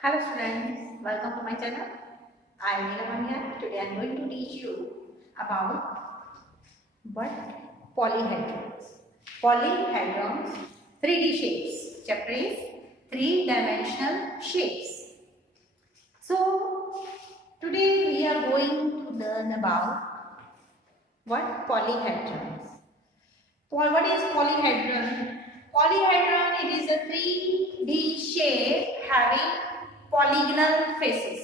Hello students, welcome to my channel. I am Neelaman here. Today I am going to teach you about what polyhedrons. Polyhedrons, 3D shapes. Chapter is three-dimensional shapes. So today we are going to learn about what polyhedrons. What is polyhedron? Polyhedron, it is a 3D shape having polygonal faces.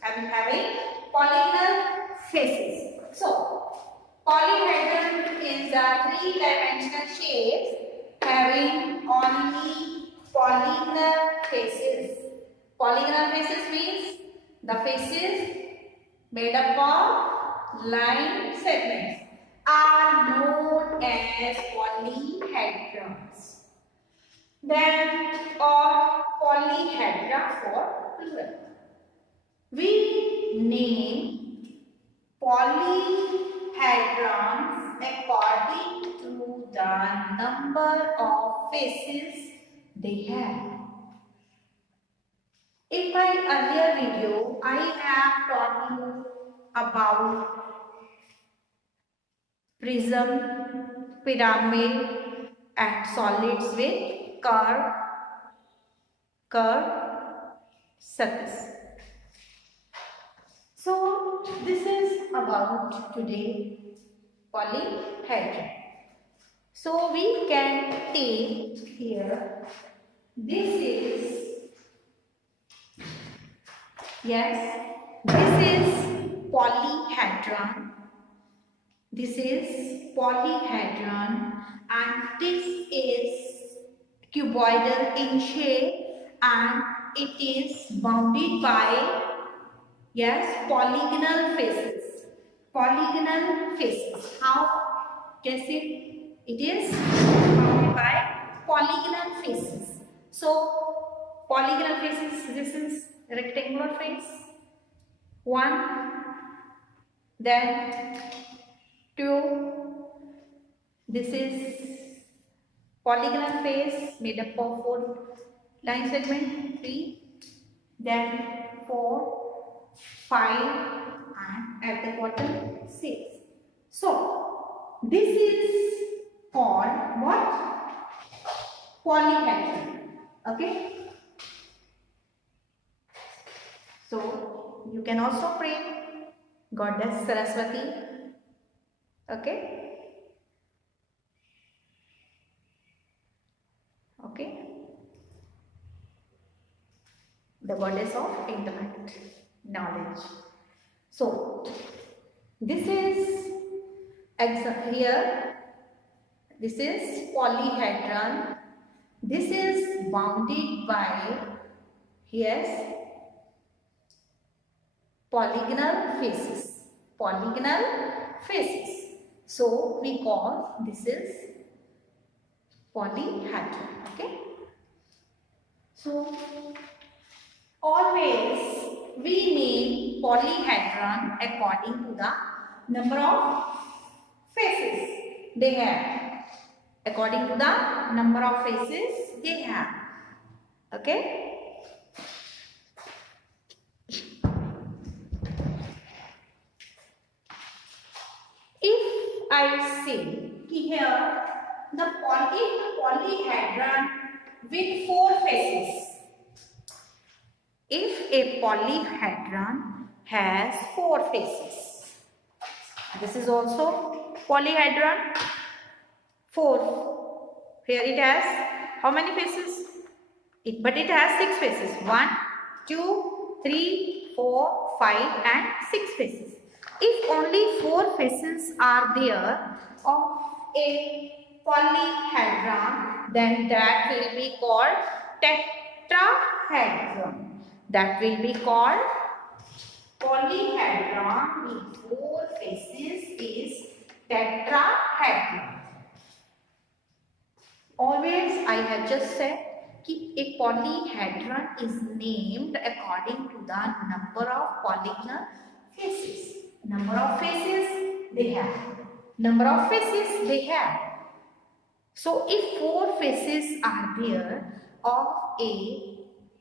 Having polygonal faces. So, polyhedron is a three-dimensional shape having only polygonal faces. Polygonal faces means the faces made up of line segments are known as polyhedrons. Then or polyhedra for plural. We name polyhedrons according to the number of faces they have. In my earlier video, I have taught you about prism, pyramid and solids with curved surface. So this is about today polyhedron. So we can take here, this is polyhedron. This is polyhedron and this is cuboidal in shape and it is bounded by polygonal faces. Polygonal faces. How? Guess it? It is bounded by polygonal faces. So polygonal faces, this is rectangular face. One, then two, this is polygonal face made up of 4 line segment, 3, then 4, 5 and at the bottom 6. So this is called what? Polyhedron. Okay. So you can also pray Goddess Saraswati. Okay. The goddess of intellect, knowledge. So this is here. This is polyhedron. This is bounded by polygonal faces. Polygonal faces. So we call this is polyhedron. Okay. So always we name polyhedron according to the number of faces they have. According to the number of faces they have. Okay. If I say here the polyhedron with 4 faces. If a polyhedron has 4 faces, this is also polyhedron 4. Here it has how many faces? But it has 6 faces. 1, 2, 3, 4, 5 and 6 faces. If only 4 faces are there of a polyhedron, then that will be called tetrahedron. That will be called polyhedron with 4 faces is tetrahedron. Always I have just said a polyhedron is named according to the number of polygonal faces. Number of faces they have. Number of faces they have. So if 4 faces are there of a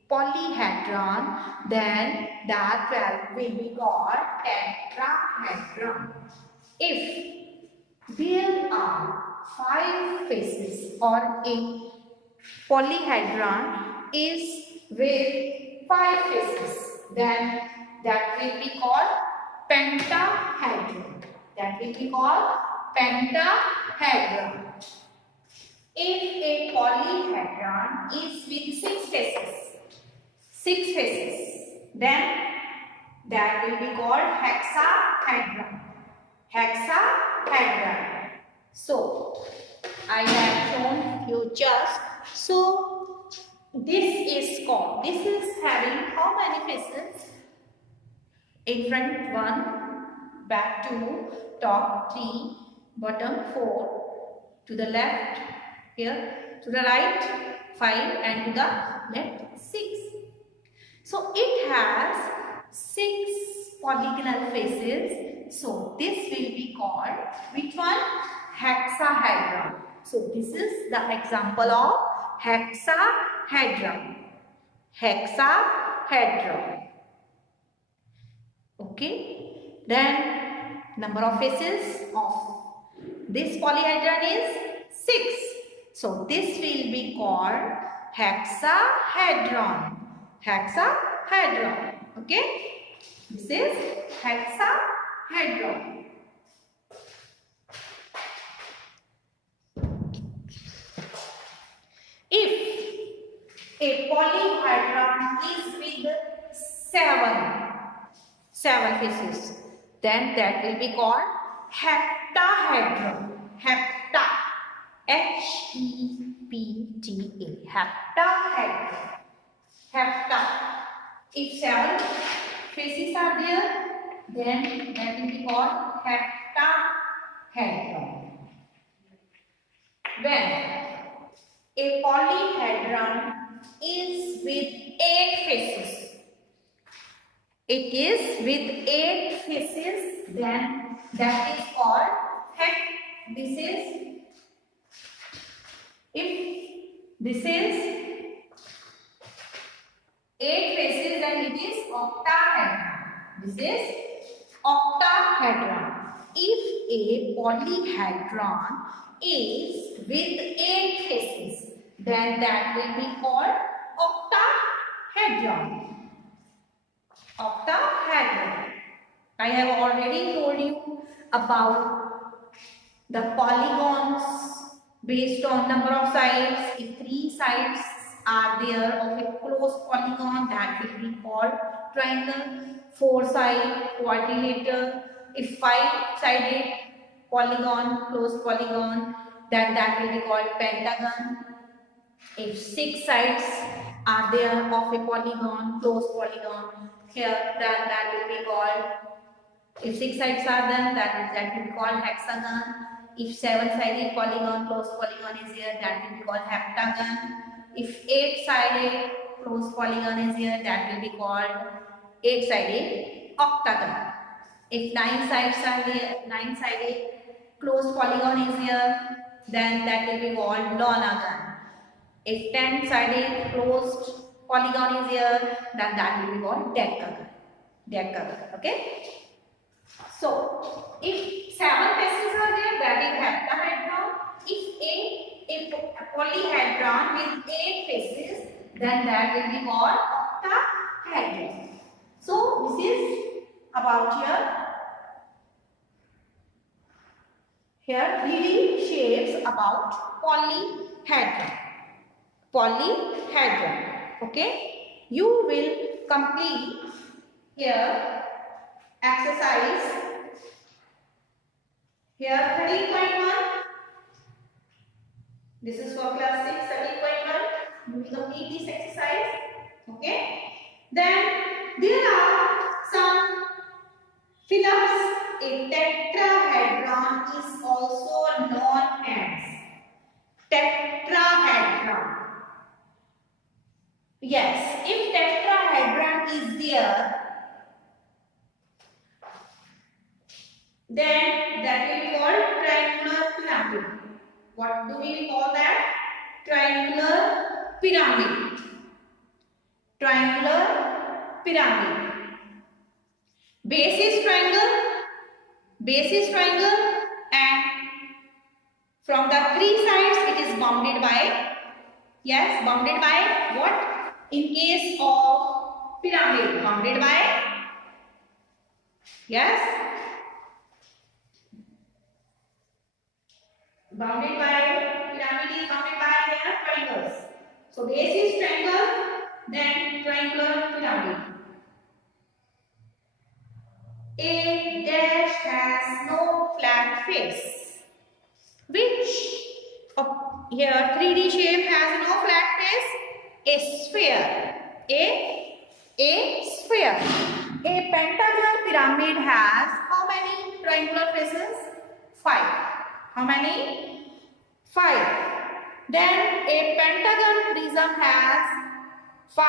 polyhedron, then that will be called tetrahedron. If there are 5 faces or a polyhedron is with 5 faces, then that will be called pentahedron. That will be called pentahedron. If a polyhedron is with 6 faces, then that will be called hexahedron. Hexahedron. So, I have shown few charts. So, this is having how many faces? In front 1, back 2, top 3, bottom 4, to the left here, to the right 5, and to the left 6. So it has 6 polygonal faces. So this will be called which one? Hexahedron. So this is the example of hexahedron. Hexahedron. Okay. Then number of faces of this polyhedron is 6. So this will be called hexahedron. Hexahedron. Okay. This is hexahedron. If a polyhedron is with 7 faces, then that will be called heptahedron. Hepta. H-E-P-T-A. Heptahedron. Hepta. If 7 faces are there, then that will be called heptahedron. When a polyhedron is with 8 faces, it is with 8 faces, then that is called if this is 8 faces, then it is octahedron. This is octahedron. If a polyhedron is with 8 faces, then that will be called octahedron. Octahedron. I have already told you about the polygons based on number of sides. If 3 sides are there of a closed polygon, that will be called triangle. 4-side quadrilateral. If 5-sided polygon, closed polygon, then that will be called pentagon. If 6 sides are there of a polygon, closed polygon, here then that will be called, if 6 sides are there, that will be called hexagon. If 7-sided polygon, closed polygon is here, that will be called heptagon. If 8-sided closed polygon is here, that will be called 8-sided octagon. If 9 sides are there, 9-sided closed polygon is here, then that will be called nonagon. If 10-sided closed polygon is here, then that will be called decagon. Decagon. Okay. So, if 7 faces are there, that is heptahedron. If a polyhedron with 8 faces, then that will be called octahedron. So, this is about here 3D shapes about polyhedron. Polyhedron. Okay. You will complete here exercise here 13.1. This is for class 6, 13.1. You will complete this exercise. Okay. Then there are some fill-ups. A tetrahedron is also known as tetrahedron. Yes, if tetrahedron is there, then that will be called triangular pyramid. What do we call that? Triangular pyramid. triangular pyramid. Base is triangle, and from the three sides it is bounded by, yes, bounded by what? In case of pyramid, bounded by, yes, bounded by, pyramid is bounded by their triangles. So base is triangle, then triangular pyramid. A dash has no flat face. Which here 3D shape has no flat face? A sphere. A sphere. A pentagonal pyramid has how many triangular faces? 5. How many? 5. Then a pentagon prism has 5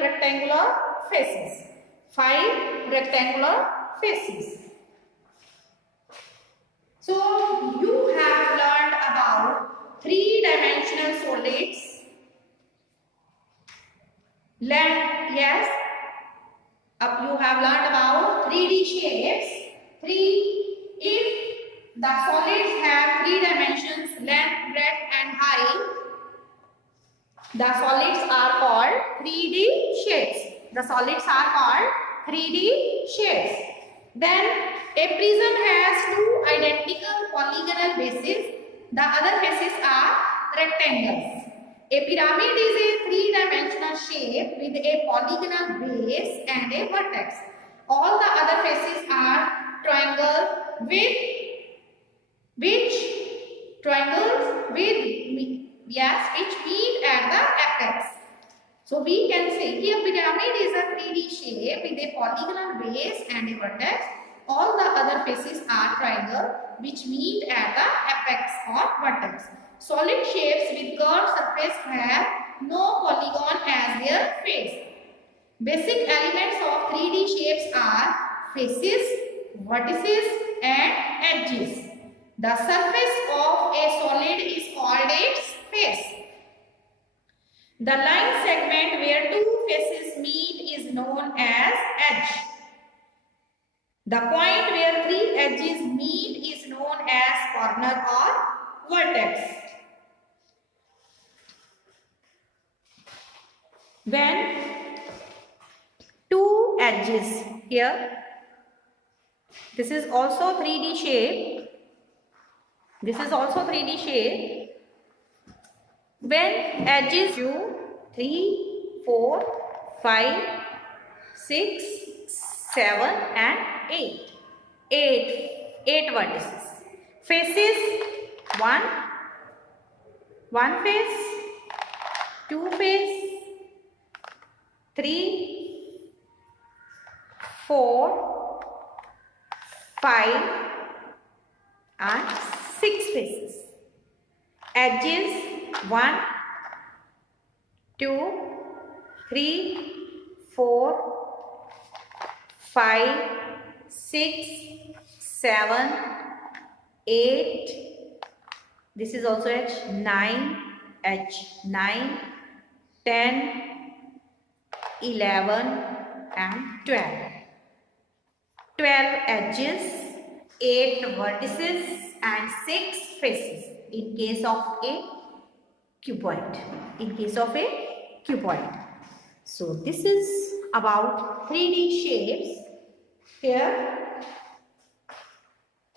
rectangular faces. 5 rectangular faces. So you have learned about 3-dimensional solids. Yes, you have learned about 3D shapes. If the solids have 3 dimensions, length, breadth and height, the solids are called 3D shapes. The solids are called 3D shapes. Then a prism has 2 identical polygonal bases. The other faces are rectangles. A pyramid is a 3-dimensional shape with a polygonal base and a vertex. All the other faces are triangles with which meet at the apex. So we can say here pyramid is a 3D shape with a polygonal base and a vertex. All the other faces are triangle which meet at the apex or vertex. Solid shapes with curved surface have no polygon as their face. Basic elements of 3D shapes are faces, vertices and edges. The surface of a solid is called its face. The line segment where 2 faces meet is known as edge. The point where 3 edges meet is known as corner or vertex. When 2 edges here, this is also 3D shape. This is also 3D shape. When edges 2, 3, 4, 5, 6, 7 and 8. 8 vertices. Faces 1 face, 2 face, 3, 4, 5 and 6 faces. Edges 1, 2, 3, 4, 5, 6, 7, 8. This is also edge 9, edge 9, 10, 11 and 12. 12 edges, 8 vertices and 6 faces in case of a cuboid. So this is about 3D shapes here.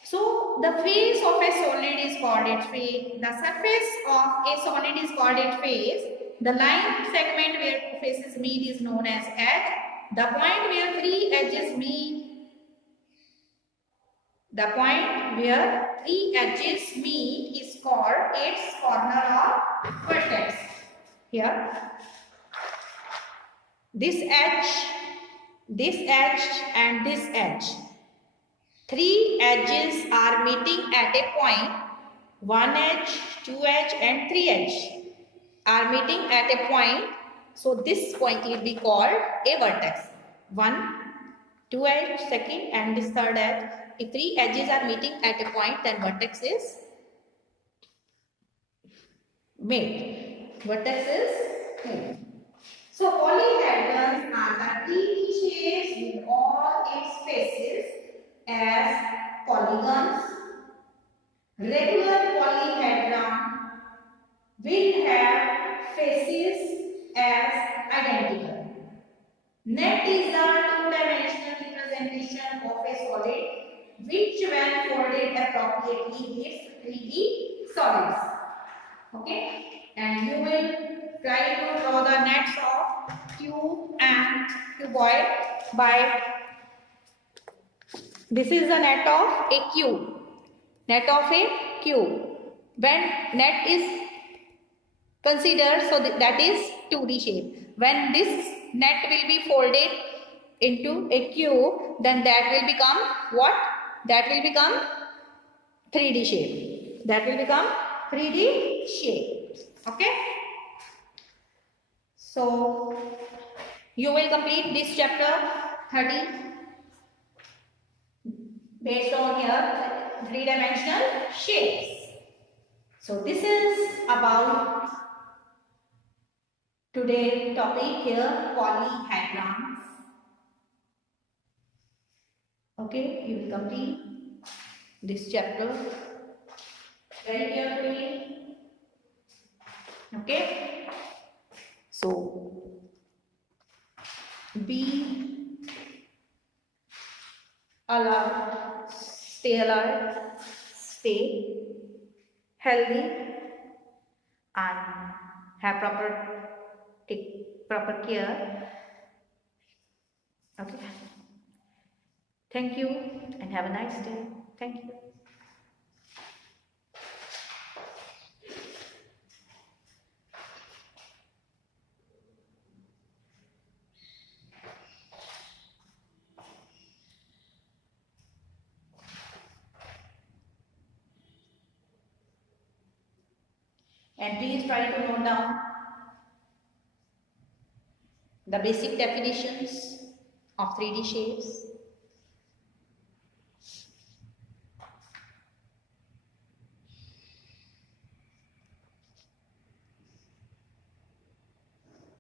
So the face of a solid is called its face. The surface of a solid is called its face. The line segment where 2 faces meet is known as edge. The point where 3 edges meet is called its corner or vertex. Here, this edge and this edge. 3 edges are meeting at a point. 1 edge, 2 edge and 3 edge are meeting at a point. So this point will be called a vertex. 1, 2 edge, second and this third edge. If 3 edges are meeting at a point, then vertex is made. So polyhedrons are the 3D shapes with all its faces as polygons. Regular polyhedron will have faces as identical. Net is a two-dimensional representation of a solid which when folded appropriately gives 3D solids. Okay, and you will try to draw the nets of cube and cuboid by this is the net of a cube. Net of a cube. When net is considered, so that is 2D shape. When this net will be folded into a cube, then that will become what? That will become 3D shape. That will become 3D shape. Okay. So you will complete this chapter 30 based on your three-dimensional shapes. So this is about today's topic here, polyhedrons. Okay, you will complete this chapter very carefully. Okay, so be alert, stay healthy, and have take proper care. Okay. Thank you and have a nice day. Thank you. And please try to note down the basic definitions of 3D shapes.